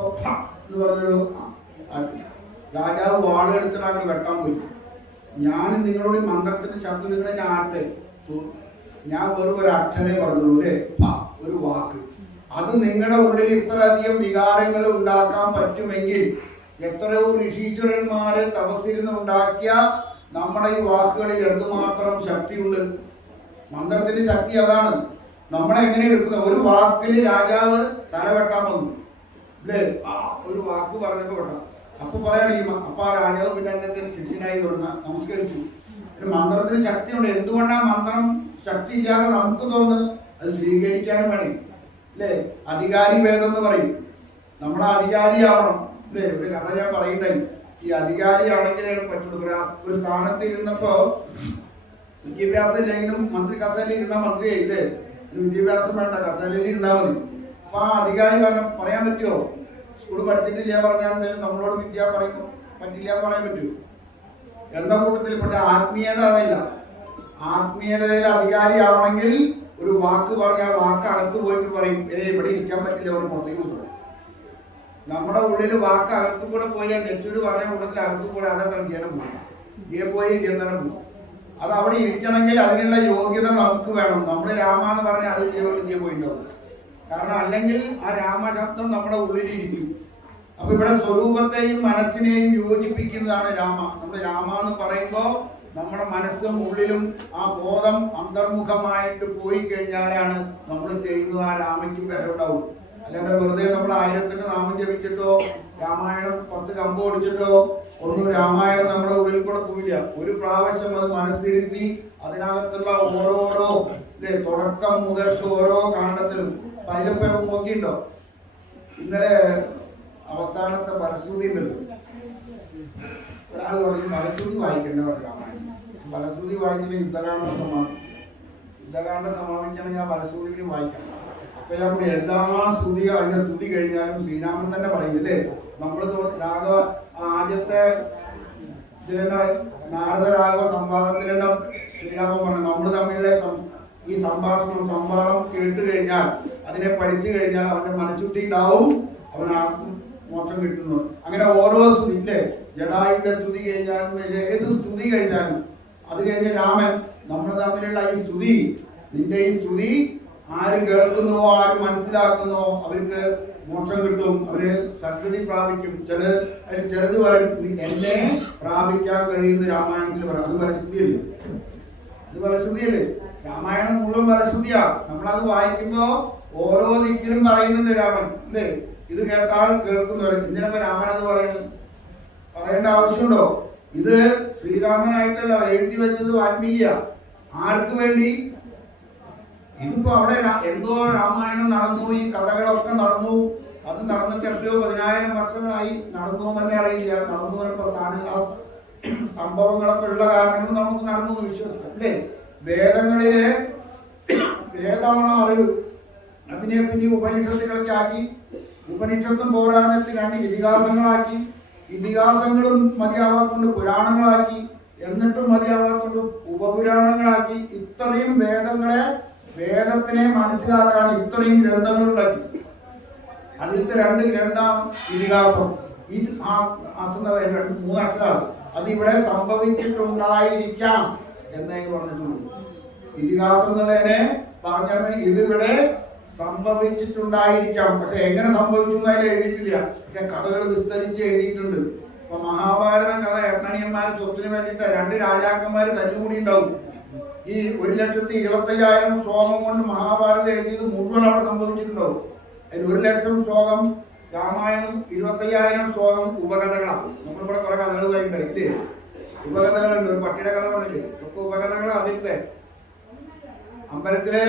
എന്ന് പറഞ്ഞൊരു രാജാവ് വാളെടുത്തിട്ടാണ് വെട്ടാൻ പോയി. ഞാൻ നിങ്ങളോട് മന്ത്രത്തിന്റെ ശബ്ദം നിങ്ങളെ ഞാൻ ആട്ടെ, ഞാൻ വെറും ഒരു അക്ഷരേ പറഞ്ഞുള്ളൂ, അല്ലേ? ഒരു വാക്ക്. അത് നിങ്ങളുടെ ഉള്ളിൽ ഇത്രയധികം വികാരങ്ങൾ ഉണ്ടാക്കാൻ പറ്റുമെങ്കിൽ എത്രയോ ഋഷീശ്വരന്മാര് തപസ്സിരുന്ന് ഉണ്ടാക്കിയ നമ്മുടെ ഈ വാക്കുകളിൽ എന്തുമാത്രം ശക്തിയുണ്ട്. മന്ത്രത്തിന്റെ ശക്തി അതാണ്. നമ്മളെങ്ങനെ എടുക്കുന്നത്? ഒരു വാക്കില് രാജാവ് തലവെട്ടാൻ വന്നു, അല്ലേ? ഒരു വാക്ക് പറഞ്ഞപ്പോ വെട്ടാം. അപ്പൊ പറയണ അപ്പൊ ആ രാജാവ് പിന്നെ അങ്ങനത്തെ ശിഷ്യനായി നമസ്കരിച്ചു. മന്ത്രത്തിന് ശക്തിയുണ്ട്. എന്തുകൊണ്ടാണ് മന്ത്രം ശക്തി ഇല്ലാതെ നമുക്ക് തോന്നുന്നത്? അത് സ്വീകരിക്കാനും വേണേ, അല്ലേ? അധികാരി ഭേദം എന്ന് പറയും. നമ്മളെ അധികാരിയാവണം, അല്ലേ? ഒരു കഥ ഞാൻ പറയണ്ടേ, ഈ അധികാരിയാണെങ്കിലേ പറ്റുള്ളൂ. ഒരു സ്ഥാനത്ത് ഇരുന്നപ്പോ വിദ്യാഭ്യാസം ഇല്ലെങ്കിലും മന്ത്രി കസേരയിൽ ഇരുന്ന മന്ത്രിയായി, ഇല്ലേ? വിദ്യാഭ്യാസം വേണ്ട, കസേരയിൽ ഇരുന്നാൽ മതി. അപ്പൊ ആ അധികാരി പറയാൻ പറ്റുമോ? സ്കൂൾ പഠിച്ചിട്ടില്ല പറഞ്ഞാൽ നമ്മളോട് വിദ്യ പറയുമ്പോ പറ്റില്ല എന്ന് പറയാൻ പറ്റുമോ? എന്ന കൂട്ടത്തിൽ. പക്ഷെ ആത്മീയത അതല്ല. ആത്മീയതയിൽ അധികാരിയാവണമെങ്കിൽ ഒരു വാക്ക് പറഞ്ഞാൽ വാക്ക് അകത്ത് പോയിട്ട് പറയും, ഇവിടെ ഇരിക്കാൻ പറ്റില്ല, ഒരു പുറത്തേക്ക് പോകും. നമ്മുടെ ഉള്ളിൽ വാക്ക് അകത്തു കൂടെ പോയാൽ നെച്ചൂര് പറഞ്ഞ കൂട്ടത്തിൽ അകത്തു കൂടെ അതൊക്കെ ജനം പോകും, പോയി ജനം പോകും. അത് അവിടെ ഇരിക്കണമെങ്കിൽ അതിനുള്ള യോഗ്യത നമുക്ക് വേണം. നമ്മൾ രാമാന്ന് പറഞ്ഞാൽ അത് വിദ്യ പോയിട്ടുണ്ടാവും. കാരണം അല്ലെങ്കിൽ ആ രാമശബ്ദം നമ്മുടെ ഉള്ളിലിരിക്കും. അപ്പൊ ഇവിടെ സ്വരൂപത്തെയും മനസ്സിനെയും യോജിപ്പിക്കുന്നതാണ് രാമ. നമ്മൾ രാമ എന്ന് പറയുമ്പോൾ നമ്മുടെ മനസ്സും ഉള്ളിലും ആ ബോധം അന്തർമുഖമായിട്ട് പോയി കഴിഞ്ഞാലാണ് നമ്മൾ ചെയ്യുന്നത് ആ രാമയ്ക്ക് വിലയുണ്ടാവും. അല്ലാണ്ട് വെറുതെ നമ്മൾ 1000 നാമം ജപിച്ചിട്ടോ രാമായണം 10 കമ്പ് ഓടിച്ചിട്ടോ ഒന്നും രാമായണം നമ്മുടെ ഉള്ളിൽ കൂടെ പോയില്ല. ഒരു പ്രാവശ്യം അത് മനസ്സിരുത്തി അതിനകത്തുള്ള ഓരോരോ, അല്ലേ, തുടക്കം മുതൽക്ക് ഓരോ കാണ്ഡത്തിലും അതിലൊക്കെ നോക്കിയിട്ടുണ്ടോ? ഇന്നലെ അവസാനത്തെ പരസ്തുതി ഉണ്ടല്ലോ, ഒരാൾ പറഞ്ഞു പരസ്തുതി വായിക്കേണ്ടവർ രാമായണം. പരസ്തുതി വായിച്ചിട്ട് യുദ്ധകാണ്ഡം സമാപിക്കണമെങ്കിൽ ആ പരസ്തുതി വായിക്കണം. അപ്പൊ ഞാൻ എല്ലാ സ്തുതി അതിന്റെ സ്തുതി കഴിഞ്ഞാലും ശ്രീരാമൻ തന്നെ പറയില്ലേ, നമ്മൾ രാഘവ ആദ്യത്തെ നാരദ രാഘവ സംവാദത്തിലുള്ള ശ്രീരാമൻ പറഞ്ഞു, നമ്മൾ തമ്മിലുള്ള ഈ സംവാദം കേട്ട് കഴിഞ്ഞാൽ, അതിനെ പഠിച്ചു കഴിഞ്ഞാൽ അവന്റെ മനഃശുദ്ധി ഉണ്ടാവും, അവൻ മോക്ഷം കിട്ടുന്നു. അങ്ങനെ ഓരോ സ്തുതി, ഇല്ലേ? ജഡായുടെ സ്തുതി കഴിഞ്ഞാലും ഏത് സ്തുതി കഴിഞ്ഞാലും അത് കഴിഞ്ഞ രാമൻ നമ്മൾ തമ്മിലുള്ള ഈ സ്തുതി, നിന്റെ ഈ സ്തുതി ആര് കേൾക്കുന്നോ ആര് മനസ്സിലാക്കുന്നോ അവർക്ക് മോക്ഷം കിട്ടും, അവര് സദ്ഗതി പ്രാപിക്കും. ചിലത് പറയും എന്നെ പ്രാപിക്കാൻ കഴിയുന്ന രാമായണത്തിൽ പറയും. അത് പരസ്തുതിയല്ലേ? അത് പരസ്തുതിയല്ലേ? രാമായണം മുഴുവൻ പരസ്തുതിയാ. നമ്മളത് വായിക്കുമ്പോ ഓരോ ദിക്കിലും പറയുന്നുണ്ട് രാമൻ, അല്ലേ? ഇത് കേട്ടാൽ കേൾക്കുന്നവർ. എന്തിനപ്പോ രാമൻ അത് പറയുന്നത്? പറയേണ്ട ആവശ്യമുണ്ടോ? ഇത് ശ്രീരാമനായിട്ടല്ല എഴുതി വെച്ചത്, വാൽമീകിയ. ആർക്ക് വേണ്ടി? ഇതിപ്പോ അവിടെ എന്തോ രാമായണം നടന്നു, ഈ കഥകളൊക്കെ നടന്നു. അത് നടന്നിട്ട് എത്രയോ 10,000 വർഷങ്ങളായി. നടന്നു തന്നെ അറിയില്ല. നടന്നു ചിലപ്പോ സംഭവങ്ങളൊക്കെ ഉള്ള കാരണങ്ങൾ നമുക്ക് നടന്നു എന്ന് വിശ്വസിക്കാം, അല്ലേ? വേദങ്ങളിലെ വേദമാണ് അറിവ്. അതിനെ പിന്നെ ഉപനിഷത്തുകളൊക്കെ ആക്കി, ഉപനിഷത്തും പൗരാണത്തിൽ 2 ഇതിഹാസങ്ങളാക്കി, ഇതിഹാസങ്ങളും മതിയാവാക്കൊണ്ട് പുരാണങ്ങളാക്കി, എന്നിട്ടും മതിയാവാക്കൊണ്ട് ഉപപുരാണങ്ങളാക്കി. ഇത്രയും വേദത്തിനെ മനസ്സിലാക്കാൻ ഇത്രയും ഗ്രന്ഥങ്ങളുണ്ടാക്കി. അതിലത്തെ 2 ഗ്രന്ഥം ഇതിഹാസം. ഇത് 3 അക്ഷരം. അതിവിടെ സംഭവിച്ചിട്ടുണ്ടായിരിക്കാം എന്നേ പറഞ്ഞിട്ടുള്ളൂ. ഇതിഹാസം എന്നുള്ളതിനെ പറഞ്ഞാൽ ഇതിവിടെ സംഭവിച്ചിട്ടുണ്ടായിരിക്കാം. പക്ഷെ എങ്ങനെ സംഭവിച്ചു എന്നതിൽ എഴുതിയിട്ടില്ല. പക്ഷെ കഥകൾ വിസ്തരിച്ച് എഴുതിയിട്ടുണ്ട്. ഇപ്പൊ മഹാഭാരത കഥ എട്ടണിയന്മാര് സ്വത്തിന് വേണ്ടിയിട്ട് 2 രാജാക്കന്മാര് തല്ലുകൂടി ഉണ്ടാവും. ഈ 1,25,000 ശ്ലോകം കൊണ്ട് മഹാഭാരതം എഴുതിയത് മുഴുവൻ അവിടെ സംഭവിച്ചിട്ടുണ്ടാവും. അതിൽ 1,00,000 ശ്ലോകം രാമായണം, 25,000 ശ്ലോകം ഉപകഥകളാണ്. നമ്മളിവിടെ കുറെ കഥകൾ പറയുന്നുണ്ടായില്ലേ? ഉപകഥകളുണ്ട്. ഒരു പട്ടിയുടെ കഥ പറഞ്ഞില്ലേ? ഒക്കെ ഉപകഥകൾ. അതിലത്തെ അമ്പലത്തിലെ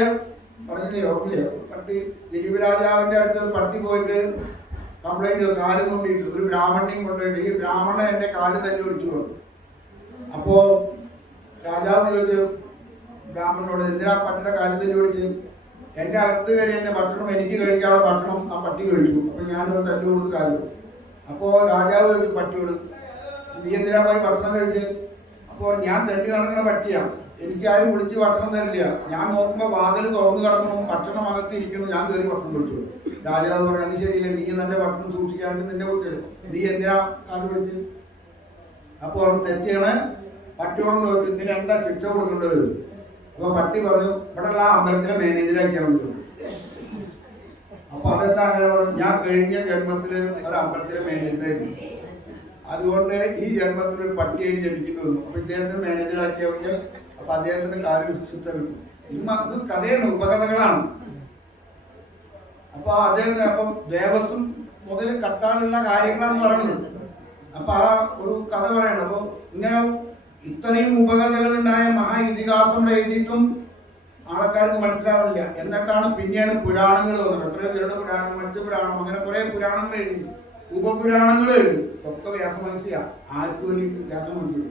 പറഞ്ഞില്ലേ, ഓർക്കില്ലേ? പട്ടി ദിലീപ് രാജാവിന്റെ അടുത്ത് ഒരു പട്ടി പോയിട്ട് കംപ്ലൈന്റ് ചെയ്തു, കാല് കൊണ്ടിട്ട്. ഒരു ബ്രാഹ്മണനെയും കൊണ്ടുപോയിട്ട് ഈ ബ്രാഹ്മണൻ എന്റെ കാല് തല്ലി ഒഴിച്ചു കൊടുത്തു. അപ്പോ രാജാവ് ചോദിച്ചു ബ്രാഹ്മണനോട്, എന്തിനാ പട്ടിയുടെ കാല് തല്ലി ഒഴിച്ച്? എന്റെ അകത്ത് കയറി എന്റെ ഭക്ഷണം എനിക്ക് കഴിക്കാനുള്ള ഭക്ഷണം ആ പട്ടി കഴിച്ചു. അപ്പൊ ഞാനൊരു തല്ലു കൊടുത്ത് കാര്യം. അപ്പോ രാജാവ് ചോദിച്ചു പട്ടിയോട്, നീ എന്തിനാ പോയി ഭക്ഷണം കഴിച്ച്? അപ്പോൾ ഞാൻ തല്ലി നടക്കുന്ന പട്ടിയാണ്, എനിക്കാരും വിളിച്ച് ഭക്ഷണം തരില്ല. ഞാൻ നോക്കുമ്പോൾ വാതിൽ തുറന്നു കിടക്കണം, ഭക്ഷണം അകത്ത് ഇരിക്കുന്നു, ഞാൻ കയറി ഭക്ഷണം കഴിച്ചു. രാജാവ് പറഞ്ഞു അത് ശരിയില്ല, നീ നിന്റെ ഭക്ഷണം സൂക്ഷിക്കാണ്ട് നിന്റെ കുട്ടികൾ നീ എന്തിനാ കാത് പിടിച്ച്? അപ്പൊ തെറ്റിയാണ്. പട്ടിയോട് നോക്കി ഇതിന് എന്താ ശിക്ഷ കൊടുക്കേണ്ടത്? അപ്പൊ പട്ടി പറഞ്ഞു ഇവിടെ ഉള്ള അമ്പലത്തിലെ മാനേജറാക്കിയാൽ മതി. അപ്പൊ അതെന്താ അങ്ങനെ പറഞ്ഞു? ഞാൻ കഴിഞ്ഞ ജന്മത്തില് ഒരു അമ്പലത്തിലെ മാനേജറായിരുന്നു, അതുകൊണ്ട് ഈ ജന്മത്തിൽ ഒരു പട്ടിയായി ജനിക്കേണ്ടി വന്നു. അപ്പൊ ഇദ്ദേഹത്തിന് മാനേജറാക്കിയാൽ കഴിഞ്ഞാൽ അപ്പൊ അദ്ദേഹത്തിന്റെ കാര്യം ശുദ്ധ കിട്ടും. ഇത് കഥയാണ്, ഉപകഥകളാണ്. അപ്പൊ അദ്ദേഹത്തിന് അപ്പം ദേവസ്വം മുതൽ കട്ടാനുള്ള കാര്യങ്ങളാണ് പറയുന്നത്. അപ്പൊ ആ ഒരു കഥ പറയണം. അപ്പൊ ഇങ്ങനെ ഇത്രയും ഉപകഥകൾ ഉണ്ടായ മഹാ ഇതിഹാസം എഴുതിയിട്ടും ആൾക്കാർക്ക് മനസ്സിലാവില്ല. എന്നിട്ടാണ് പിന്നെയാണ് പുരാണങ്ങൾ വന്നത്. എത്രയോ ഗരുഡ പുരാണം, മത്സ്യപുരാണം, അങ്ങനെ കുറെ പുരാണങ്ങൾ എഴുതി, ഉപപുരാണങ്ങൾ എഴുതി. ഒക്കെ വ്യാസമഹർഷിയാ. ആർക്ക് വേണ്ടി? വ്യാസമഹർഷി.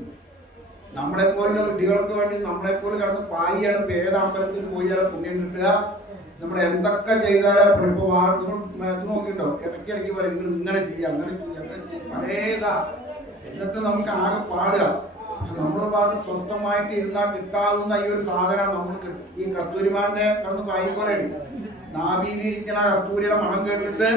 നമ്മളെപ്പോലുള്ള കുട്ടികൾക്ക് വേണ്ടി നമ്മളെപ്പോലെ കിടന്ന് പായിയാണ്. ഏതമ്പലത്തിൽ പോയാൽ പുണ്യം കിട്ടുക, നമ്മൾ എന്തൊക്കെ ചെയ്താലും നോക്കിട്ടോ ഇടയ്ക്കിടയ്ക്ക് പറയും നിങ്ങൾ ഇങ്ങനെ ചെയ്യുക, അങ്ങനെ ചെയ്യുക, പലേതാ. എന്നിട്ട് നമുക്ക് ആകെ പാടുക. പക്ഷെ നമ്മുടെ ഭാഗത്ത് സ്വസ്ഥമായിട്ട് ഇരുന്നാൽ കിട്ടാവുന്ന ഈ ഒരു സാധനം നമുക്ക് ഈ കസ്തൂരിമാന്റെ കടന്ന് പായിക്കോലെ നാഭീലിരിക്കുന്ന കസ്തൂരിയുടെ മണം കേട്ടിട്ട്